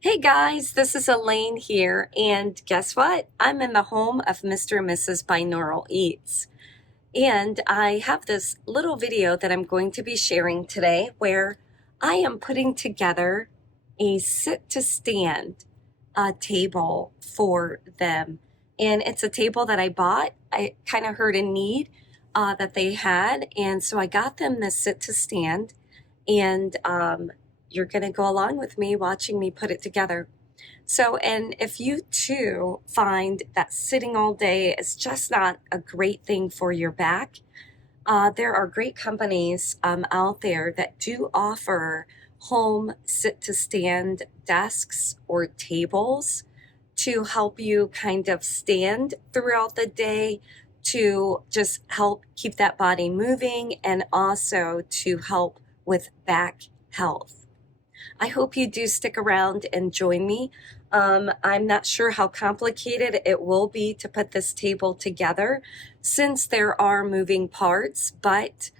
Hey guys, this is Elaine here, and guess what? I'm in the home of Mr. and Mrs. Binaural Eats. And I have this little video that I'm going to be sharing today where I am putting together a sit to stand table for them. And it's a table that I bought. I kind of heard a need that they had, and so I got them this sit to stand. And you're going to go along with me watching me put it together. So, and if you too find that sitting all day is just not a great thing for your back, there are great companies out there that do offer home sit to stand desks or tables to help you kind of stand throughout the day to just help keep that body moving and also to help with back health. I hope you do stick around and join me. I'm not sure how complicated it will be to put this table together since there are moving parts, but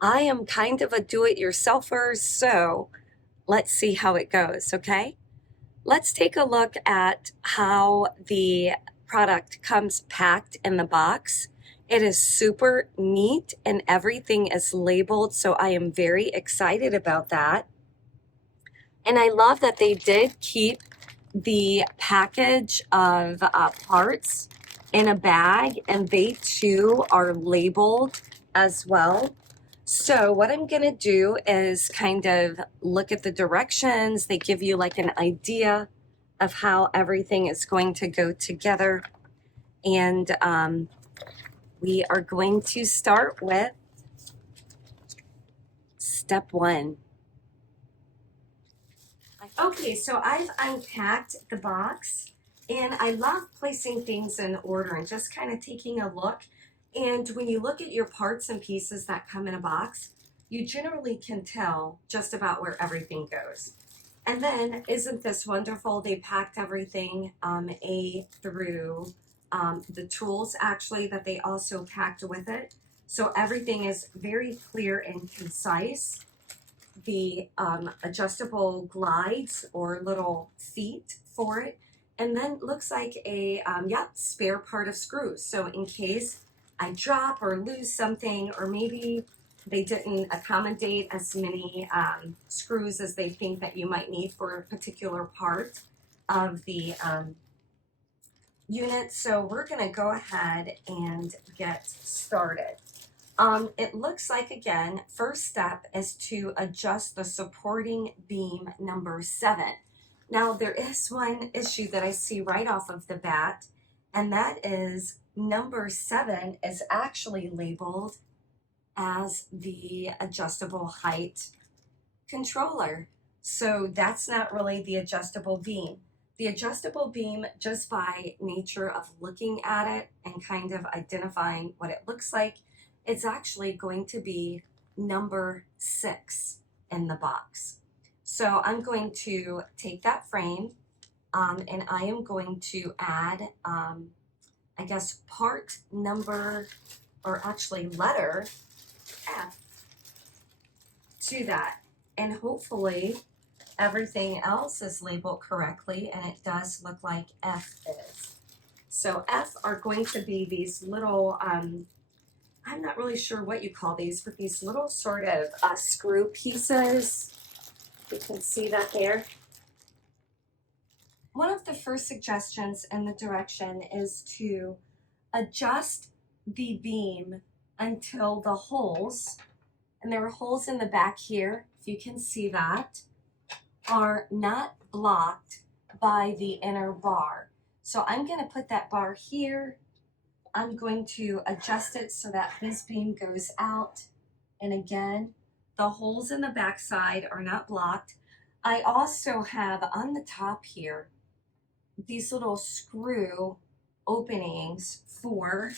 I am kind of a do-it-yourselfer, so let's see how it goes, okay? Let's take a look at how the product comes packed in the box. It is super neat and everything is labeled, so I am very excited about that. And I love that they did keep the package of parts in a bag, and they too are labeled as well. So what I'm going to do is kind of look at the directions. They give you like an idea of how everything is going to go together. And we are going to start with step one. Okay, so I've unpacked the box, and I love placing things in order and just kind of taking a look. And when you look at your parts and pieces that come in a box, you generally can tell just about where everything goes. And then, isn't this wonderful? They packed everything A through the tools actually that they also packed with it. So everything is very clear and concise. The adjustable glides or little feet for it, and then looks like a spare part of screws. So in case I drop or lose something, or maybe they didn't accommodate as many screws as they think that you might need for a particular part of the unit. So we're going to go ahead and get started. It looks like, again, first step is to adjust the supporting beam number 7. Now, there is one issue that I see right off of the bat, and that is number 7 is actually labeled as the adjustable height controller. So that's not really the adjustable beam. The adjustable beam, just by nature of looking at it and kind of identifying what it looks like, it's actually going to be number 6 in the box. So I'm going to take that frame and I am going to add, I guess, part number, or actually letter F to that. And hopefully everything else is labeled correctly, and it does look like F is. So F are going to be these little, I'm not really sure what you call these, but these little sort of screw pieces. You can see that there. One of the first suggestions in the direction is to adjust the beam until the holes, and there are holes in the back here, if you can see that, are not blocked by the inner bar. So I'm going to put that bar here. I'm going to adjust it so that this beam goes out. And again, the holes in the back side are not blocked. I also have on the top here these little screw openings for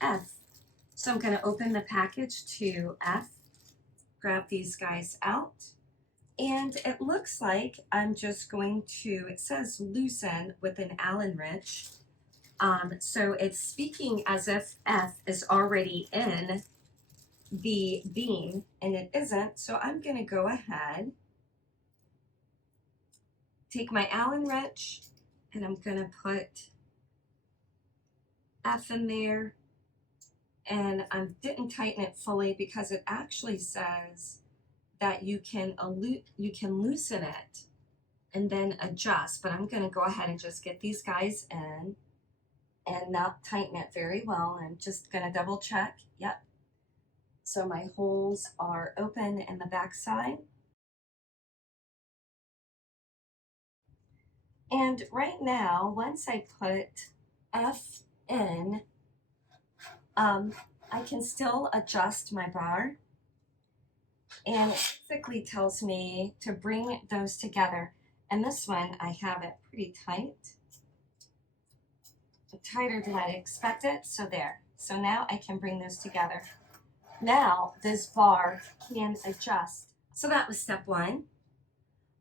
F. So I'm going to open the package to F, grab these guys out. And it looks like I'm just going to, it says loosen with an Allen wrench. So it's speaking as if F is already in the beam, and it isn't. So I'm going to go ahead take my Allen wrench and I'm gonna put F in there, and I didn't tighten it fully because it actually says that you can loosen it and then adjust, but I'm gonna go ahead and just get these guys in and not tighten it very well. I'm just gonna double check. Yep. So my holes are open in the back side. And right now, once I put F in, I can still adjust my bar, and it basically tells me to bring those together. And this one, I have it pretty tight, tighter than I expected, so there. So now I can bring those together. Now this bar can adjust. So that was step one.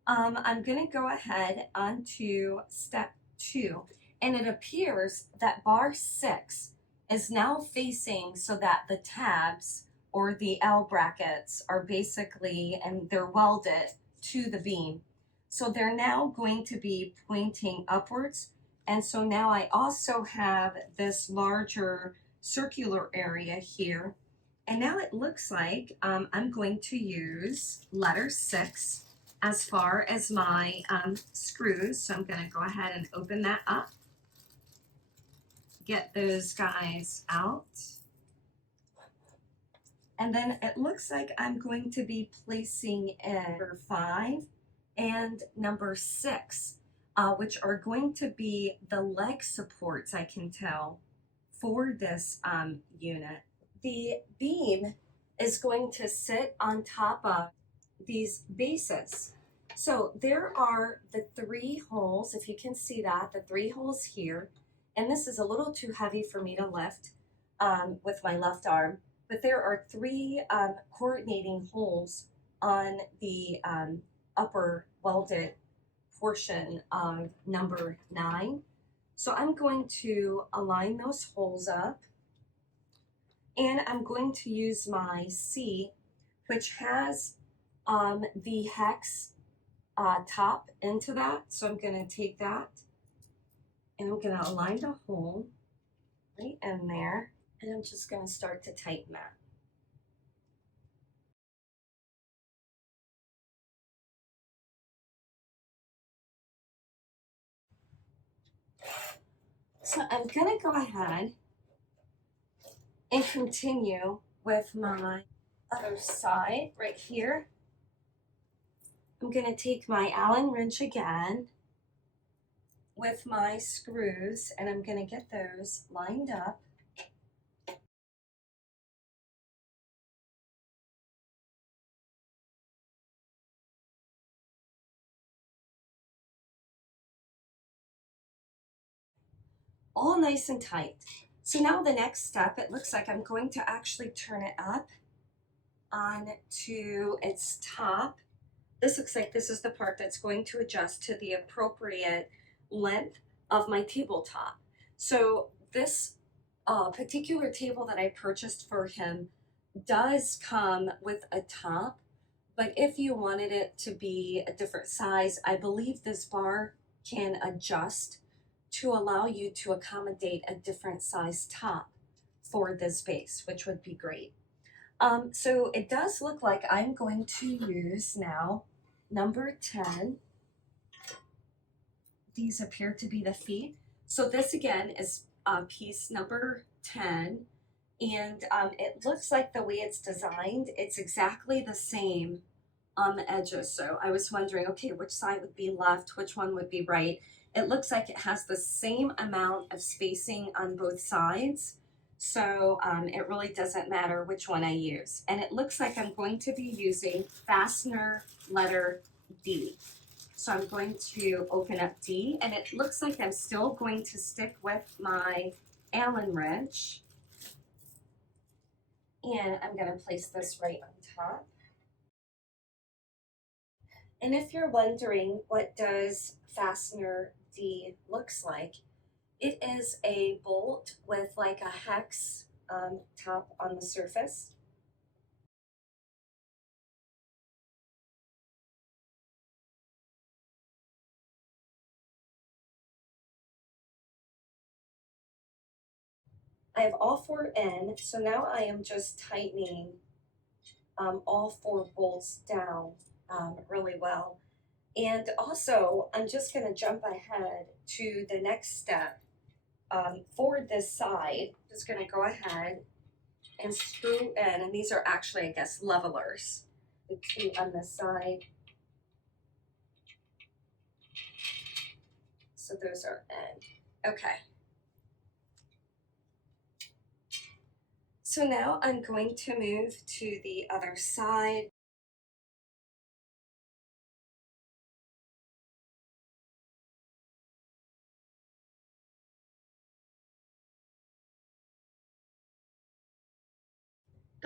I'm gonna go ahead onto step two, and it appears that bar 6 is now facing so that the tabs or the L brackets are basically, and they're welded to the beam. So they're now going to be pointing upwards. And so now I also have this larger circular area here. And now it looks like I'm going to use letter 6 as far as my screws. So I'm going to go ahead and open that up, get those guys out. And then it looks like I'm going to be placing in number 5 and number 6, which are going to be the leg supports, I can tell, for this unit. The beam is going to sit on top of these bases. So there are the 3 holes, if you can see that, the 3 holes here. And this is a little too heavy for me to lift with my left arm. But there are 3 coordinating holes on the upper welded portion of number 9. So I'm going to align those holes up, and I'm going to use my C, which has the hex top into that. So I'm going to take that and I'm going to align the hole right in there, and I'm just going to start to tighten that. So I'm going to go ahead and continue with my other side right here. I'm going to take my Allen wrench again with my screws, and I'm going to get those lined up. All nice and tight. So now the next step, it looks like I'm going to actually turn it up onto its top. This looks like this is the part that's going to adjust to the appropriate length of my tabletop. So this particular table that I purchased for him does come with a top, but if you wanted it to be a different size, I believe this bar can adjust to allow you to accommodate a different size top for this base, which would be great. So it does look like I'm going to use now number 10. These appear to be the feet. So this again is piece number 10. And it looks like the way it's designed, it's exactly the same on the edges. So I was wondering, okay, which side would be left, which one would be right? It looks like it has the same amount of spacing on both sides. So it really doesn't matter which one I use. And it looks like I'm going to be using fastener letter D. So I'm going to open up D, and it looks like I'm still going to stick with my Allen wrench. And I'm going to place this right on top. And if you're wondering what does fastener D looks like, it is a bolt with like a hex top on the surface. I have all four in, so now I am just tightening all four bolts down really well. And also, I'm just going to jump ahead to the next step for this side. Just going to go ahead and screw in, and these are actually, I guess, levelers. The two on this side. So those are in. Okay. So now I'm going to move to the other side.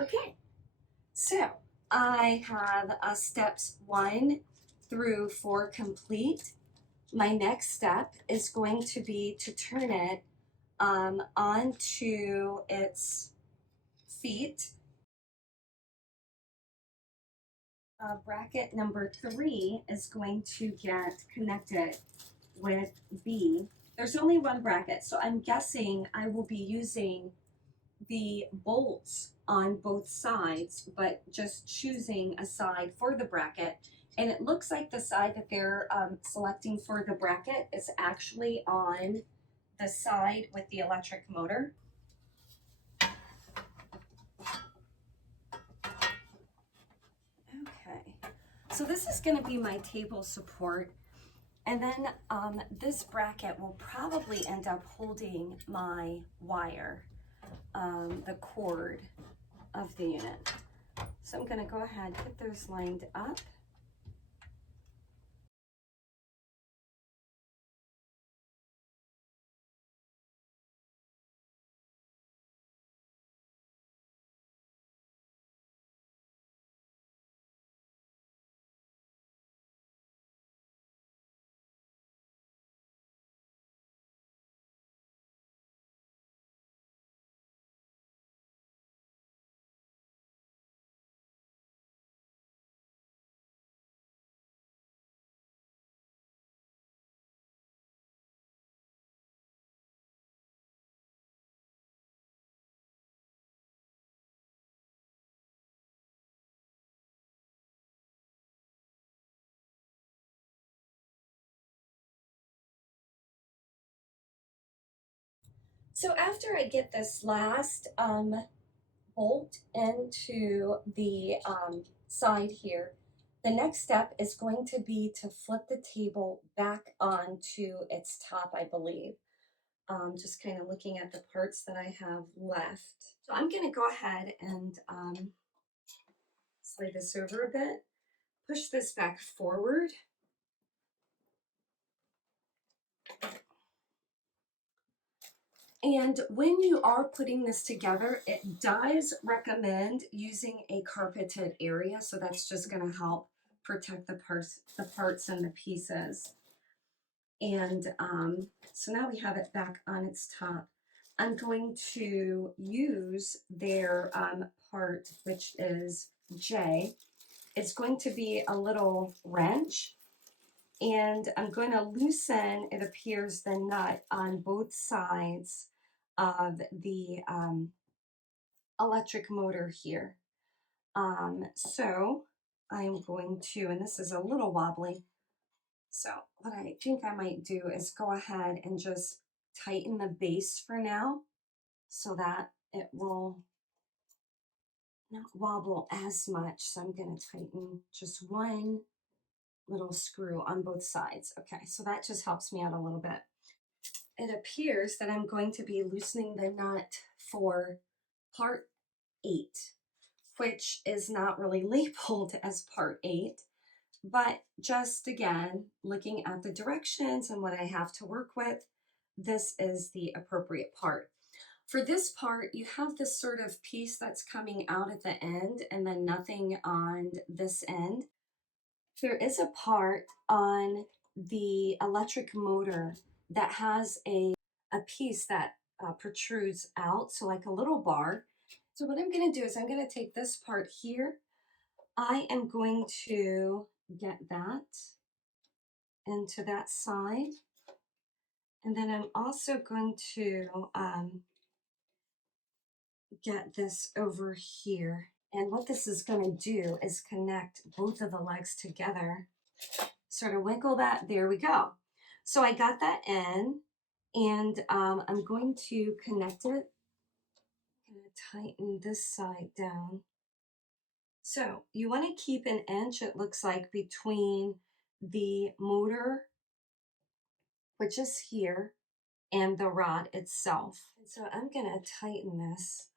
Okay, so I have steps 1 through 4 complete. My next step is going to be to turn it onto its feet. Bracket number 3 is going to get connected with B. There's only one bracket, so I'm guessing I will be using the bolts on both sides, but just choosing a side for the bracket. And it looks like the side that they're selecting for the bracket is actually on the side with the electric motor. Okay, so this is going to be my table support. And then this bracket will probably end up holding my wire, the cord of the unit. So I'm going to go ahead, get those lined up. So after I get this last bolt into the side here, the next step is going to be to flip the table back onto its top, I believe. Just kind of looking at the parts that I have left. So I'm going to go ahead and slide this over a bit, push this back forward. And when you are putting this together, it does recommend using a carpeted area. So that's just going to help protect the parts and the pieces. And so now we have it back on its top. I'm going to use their part, which is J. It's going to be a little wrench. And I'm going to loosen, it appears, the nut on both sides of the electric motor here. So I am going to, and this is a little wobbly, so what I think I might do is go ahead and just tighten the base for now so that it will not wobble as much. So I'm going to tighten just one little screw on both sides. Okay, so that just helps me out a little bit. It appears that I'm going to be loosening the nut for part 8, which is not really labeled as part 8, but just again, looking at the directions and what I have to work with, this is the appropriate part. For this part, you have this sort of piece that's coming out at the end and then nothing on this end. There is a part on the electric motor that has a piece that protrudes out, so like a little bar. So what I'm going to do is I'm going to take this part here. I am going to get that into that side. And then I'm also going to get this over here. And what this is going to do is connect both of the legs together. Sort of winkle that. There we go. So I got that in, and I'm going to connect it. I'm going to tighten this side down. So you want to keep an inch, it looks like, between the motor, which is here, and the rod itself. And so I'm going to tighten this.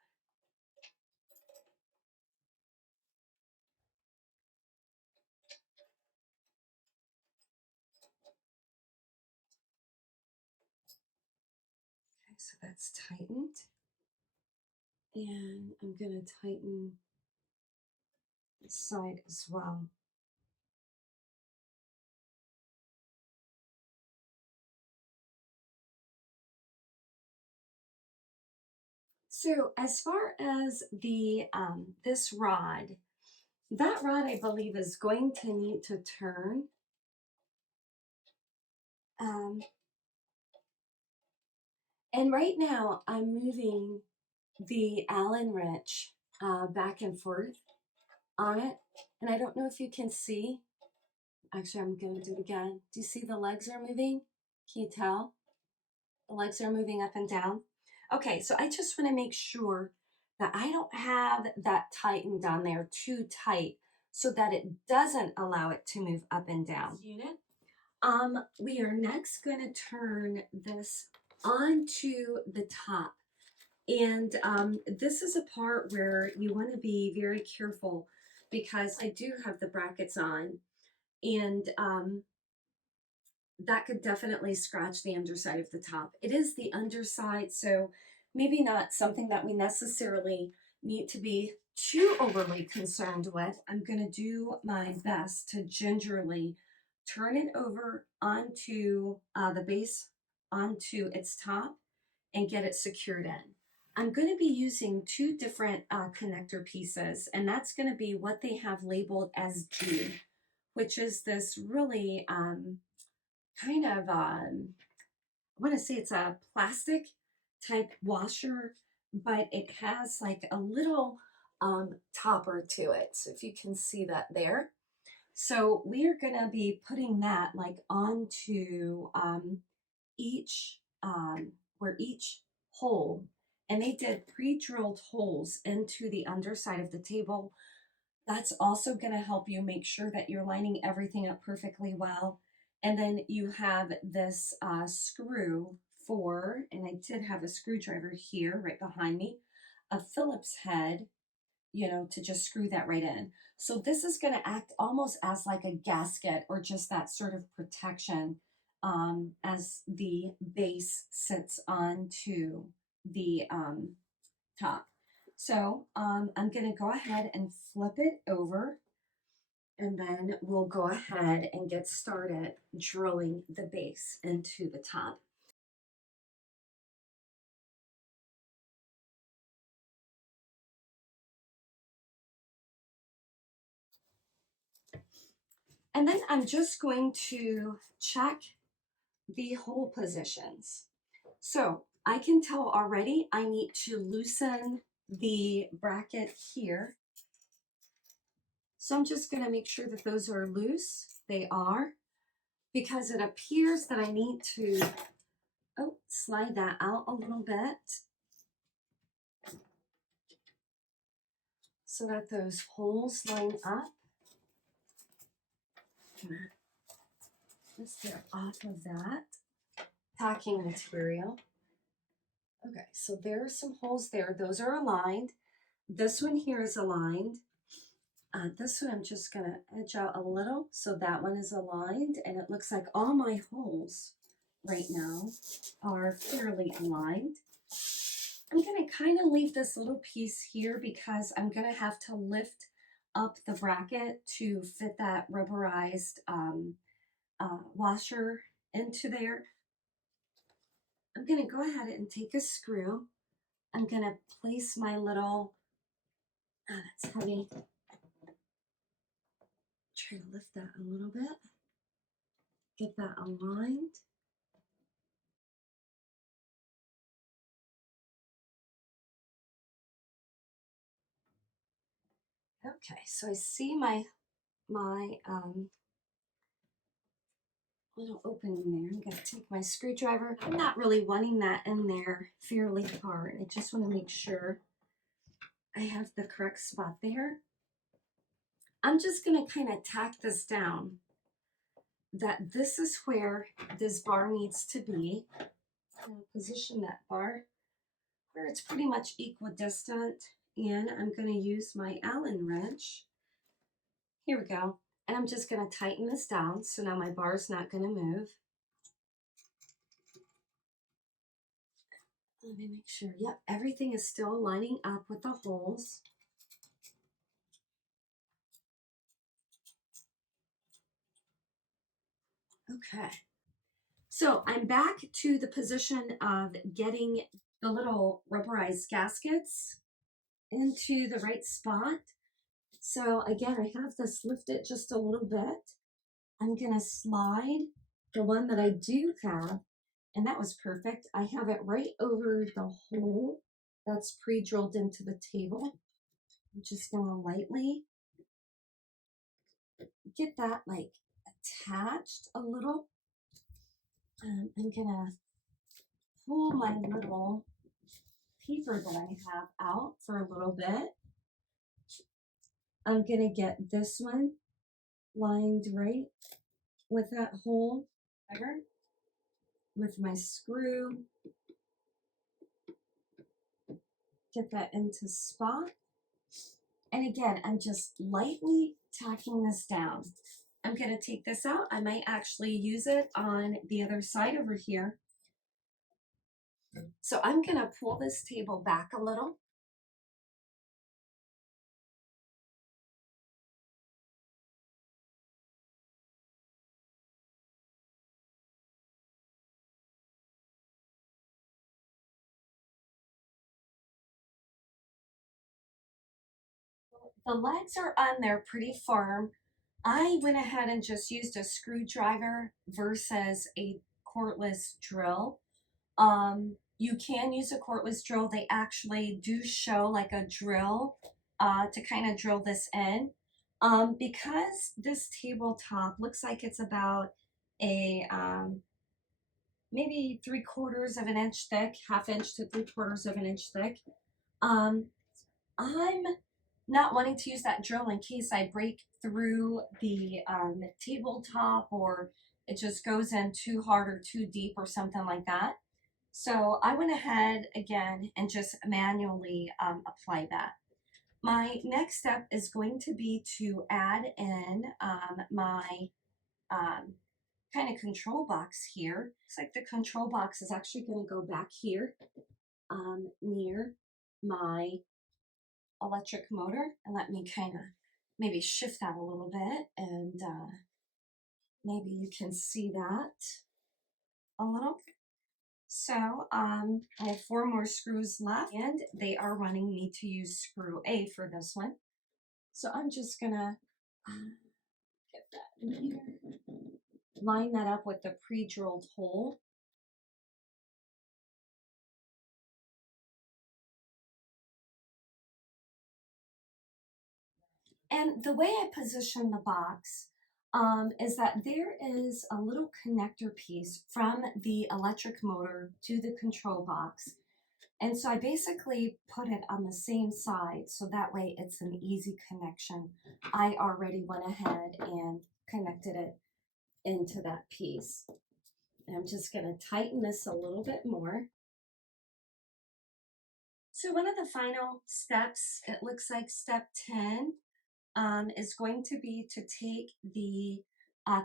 Okay, so that's tightened. And I'm going to tighten this side as well. So as far as the this rod, that rod I believe is going to need to turn. And right now I'm moving the Allen wrench back and forth on it. And I don't know if you can see. Actually, I'm going to do it again. Do you see the legs are moving? Can you tell? The legs are moving up and down. Okay, so I just want to make sure that I don't have that tightened on there too tight so that it doesn't allow it to move up and down. Unit. We are next going to turn this onto the top. And this is a part where you want to be very careful because I do have the brackets on, and that could definitely scratch the underside of the top. It is the underside, so maybe not something that we necessarily need to be too overly concerned with. I'm going to do my best to gingerly turn it over onto the base, onto its top, and get it secured in. I'm going to be using two different connector pieces, and that's going to be what they have labeled as G, which is this really kind of, I want to say it's a plastic type washer, but it has like a little topper to it. So if you can see that there. So we are going to be putting that like onto each, where each hole, and they did pre-drilled holes into the underside of the table. That's also going to help you make sure that you're lining everything up perfectly well. And then you have this screw for, and I did have a screwdriver here right behind me, a Phillips head, you know, to just screw that right in. So this is going to act almost as like a gasket or just that sort of protection as the base sits onto the top. So I'm going to go ahead and flip it over, and then we'll go ahead and get started drilling the base into the top. And then I'm just going to check the hole positions. So I can tell already I need to loosen the bracket here. So I'm just going to make sure that those are loose. They are, because it appears that I need to slide that out a little bit so that those holes line up. Let's get off of that packing material. Okay, so there are some holes there. Those are aligned. This one here is aligned. This one I'm just going to edge out a little so that one is aligned, and it looks like all my holes right now are fairly aligned. I'm going to kind of leave this little piece here because I'm going to have to lift up the bracket to fit that rubberized washer into there. I'm going to go ahead and take a screw. I'm going to place my little, that's heavy. Try to lift that a little bit. Get that aligned. Okay, so I see my little opening there. I'm gonna take my screwdriver. I'm not really wanting that in there fairly hard. I just want to make sure I have the correct spot there. I'm just gonna kind of tack this down, that this is where this bar needs to be. I'm gonna position that bar where it's pretty much equidistant, and I'm gonna use my Allen wrench. Here we go. And I'm just gonna tighten this down so now my bar is not gonna move. Let me make sure, yep, everything is still lining up with the holes. Okay, so I'm back to the position of getting the little rubberized gaskets into the right spot. So again, I have this lifted just a little bit. I'm gonna slide the one that I do have, and that was perfect. I have it right over the hole that's pre-drilled into the table. I'm just gonna lightly get that like attached a little. I'm gonna pull my little paper that I have out for a little bit. I'm gonna get this one lined right with that hole with my screw. Get that into spot. And again, I'm just lightly tacking this down. I'm gonna take this out. I might actually use it on the other side over here. So I'm gonna pull this table back a little. The legs are on there pretty firm. I went ahead and just used a screwdriver versus a cordless drill. You can use a cordless drill. They actually do show like a drill to kind of drill this in. Because this tabletop looks like it's about a maybe 3/4 of an inch thick, 1/2 inch to 3/4 of an inch thick. Um, I'm not wanting to use that drill in case I break through the tabletop or it just goes in too hard or too deep or something like that. So I went ahead again and just manually apply that. My next step is going to be to add in my um, kind of control box here. Looks like the control box is actually going to go back here near my electric motor, and let me kind of maybe shift that a little bit, and maybe you can see that a little. So I have 4 more screws left, and they are wanting me to use screw A for this one. So I'm just gonna get that in here, line that up with the pre-drilled hole. And the way I position the box is that there is a little connector piece from the electric motor to the control box. And so I basically put it on the same side so that way it's an easy connection. I already went ahead and connected it into that piece. And I'm just going to tighten this a little bit more. So one of the final steps, it looks like step 10, is going to be to take the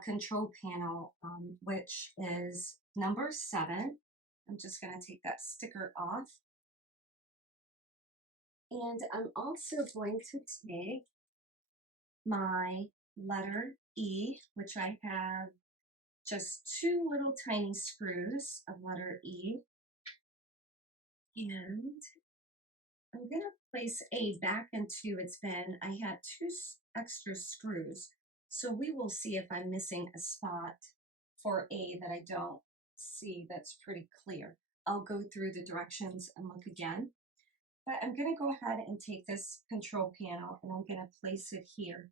control panel, which is number 7. I'm just going to take that sticker off. And I'm also going to take my letter E, which I have just 2 little tiny screws of letter E. And I'm going to place A back into its bin. I had 2 extra screws, so we will see if I'm missing a spot for A that I don't see that's pretty clear. I'll go through the directions and look again. But I'm gonna go ahead and take this control panel and I'm gonna place it here.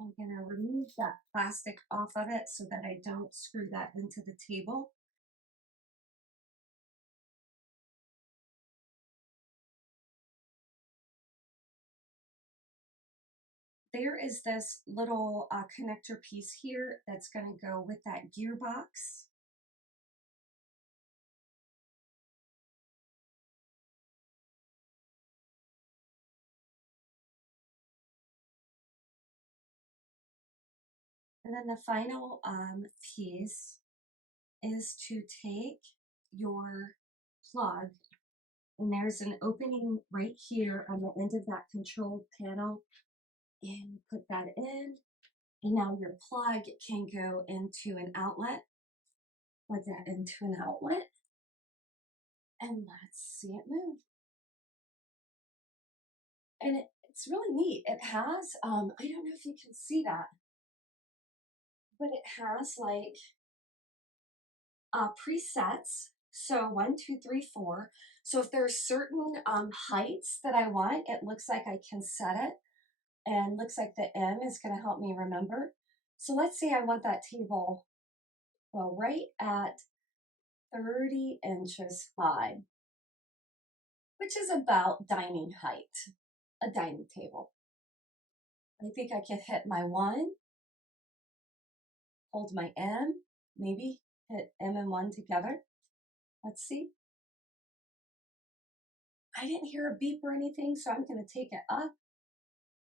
I'm gonna remove that plastic off of it so that I don't screw that into the table. There is this little connector piece here that's gonna go with that gearbox. And then the final piece is to take your plug, and there's an opening right here on the end of that control panel, and put that in, and now your plug can go into an outlet. Plug that into an outlet, and let's see it move. And it's really neat. It has, I don't know if you can see that, but it has like presets. So 1, 2, 3, 4. So if there's certain heights that I want, it looks like I can set it, and looks like the M is going to help me remember. So let's say I want that table, well, right at 30 inches high, which is about dining height, a dining table. I think I can hit my 1, hold my M, maybe hit M and 1 together. Let's see. I didn't hear a beep or anything, so I'm going to take it up.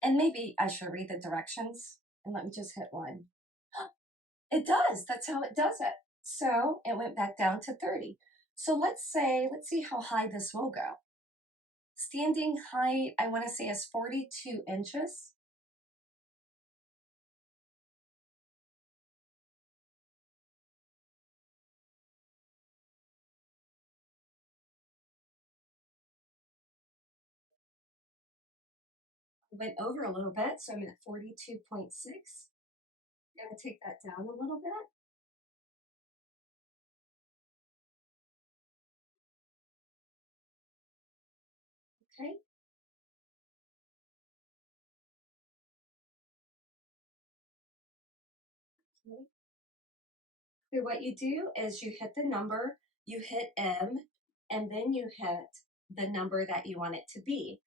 And maybe I should read the directions, and let me just hit 1. It does. That's how it does it. So it went back down to 30. So let's see how high this will go. Standing height, I want to say, is 42 inches. Went over a little bit, so I'm at 42.6. I'm going to take that down a little bit. Okay. Okay. So what you do is you hit the number, you hit M, and then you hit the number that you want it to be.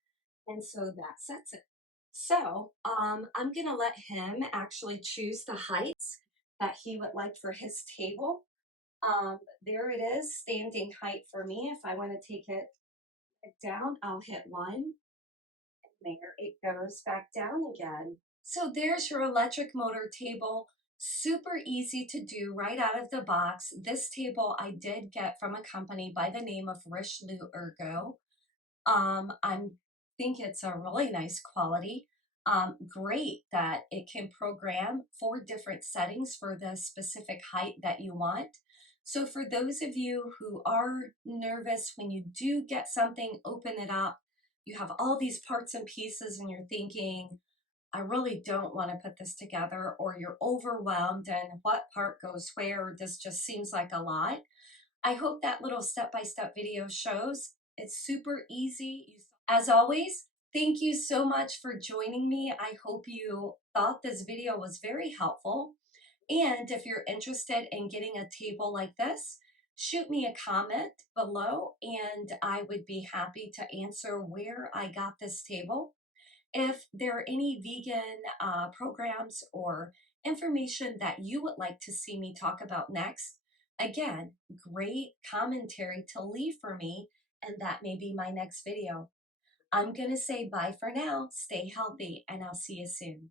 And so that sets it. So I'm gonna let him actually choose the heights that he would like for his table. There it is, standing height for me. If I want to take it down, I'll hit 1. There it goes back down again. So there's your electric motor table. Super easy to do right out of the box. This table I did get from a company by the name of Richelieu Ergo. I think it's a really nice quality. Great that it can program 4 different settings for the specific height that you want. So for those of you who are nervous when you do get something, open it up, you have all these parts and pieces and you're thinking, I really don't want to put this together, or you're overwhelmed and what part goes where, this just seems like a lot. I hope that little step-by-step video shows it's super easy. As always, thank you so much for joining me. I hope you thought this video was very helpful. And if you're interested in getting a table like this, shoot me a comment below and I would be happy to answer where I got this table. If there are any vegan programs or information that you would like to see me talk about next, again, great commentary to leave for me, and that may be my next video. I'm going to say bye for now. Stay healthy, and I'll see you soon.